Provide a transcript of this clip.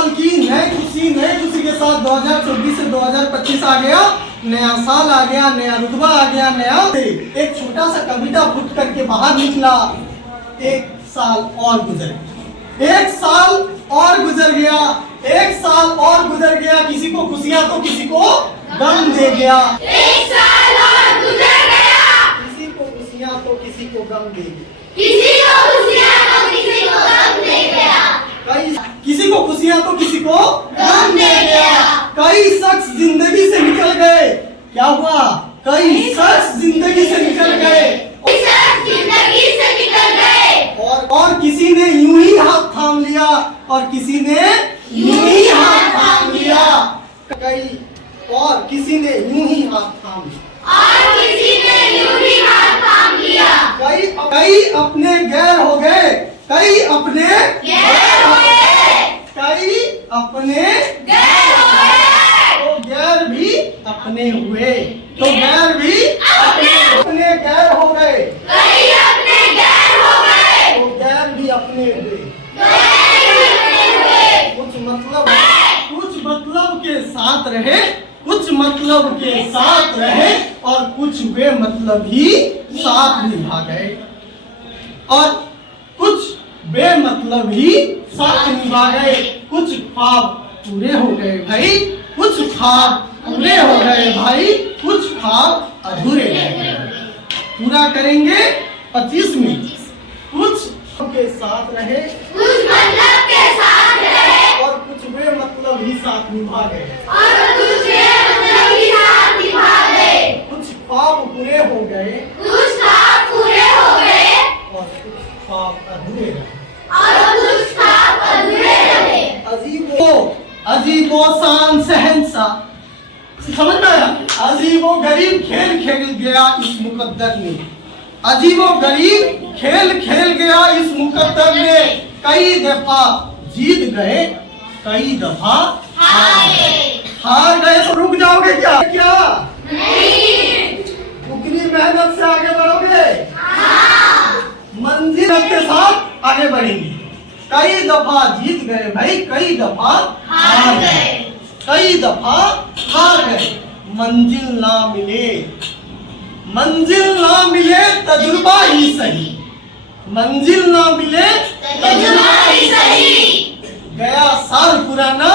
साल की नई खुशी के साथ 2024 से 2025 आ गया, नया साल आ गया, नया रुतबा आ गया, नया एक छोटा सा कविता फुट करके बाहर निकला। एक साल और गुजर गया, एक साल और गुजर गया, एक साल और गुजर गया, किसी को खुशियां तो किसी को गम दे गया। एक साल और गुजर गया, किसी को खुशियां तो किसी को गम दे गया, किसी को खुशियां तो किसी को गम दे गया, किसी को खुशियां तो किसी को गम दे गया। कई शख्स जिंदगी से निकल गए, क्या हुआ? कई शख्स जिंदगी से निकल गए, जिंदगी से निकल गए, और किसी ने यूं ही हाथ थाम लिया, और किसी ने यूं ही हाथ थाम लिया। और किसी ने यूं ही हाथ थाम लिया, और किसी ने यूं ही हाथ थाम लिया। कई अपने गैर हो गए, कई अपने गैर हो गए, कई अपने गैर हो गए, तो गैर भी अपने हुए, तो गैर भी अपने गैर हो गए, कई अपने गैर हो गए, तो गैर भी अपने हुए। कुछ मतलब के साथ रहे, कुछ मतलब के साथ रहे, और कुछ वे मतलब ही साथ निभा गए, और कुछ वे मतलब ही साथ निभा गए। कुछ ख्वाब पूरे हो गए भाई, कुछ ख्वाब पूरे हो गए भाई, कुछ ख्वाब अधूरे रह गए। पूरा करेंगे 25 मिनट। कुछ के साथ रहे, कुछ मतलब के साथ रहे, और कुछ वे मतलब ही साथ निभा गए, और कुछ वे मतलब ही साथ निभा गए। कुछ ख्वाब पूरे हो गए, कुछ ख्वाब पूरे हो गए, और कुछ ख्वाब अधूरे रहे। और कुछ ख्वाब अधूरे रहे। अजीबो शान सहनसा, समझ में आया? अजीबो गरीब खेल खेल गया इस मुकद्दर में, अजीबो गरीब खेल खेल गया इस मुकद्दर में। कई दफा जीत गए, कई दफा हार गए। तो रुक जाओगे क्या? क्या नहीं, उतनी मेहनत से आगे बढ़ोगे? हाँ, मंजिल के साथ आगे बढ़ेंगे। कई दफा जीत गए भाई, कई दफा हार गए, कई दफा हार गए। मंजिल ना मिले, मंजिल ना मिले तजुर्बा ही सही, मंजिल ना मिले तजुर्बा ही सही। गया साल पुराना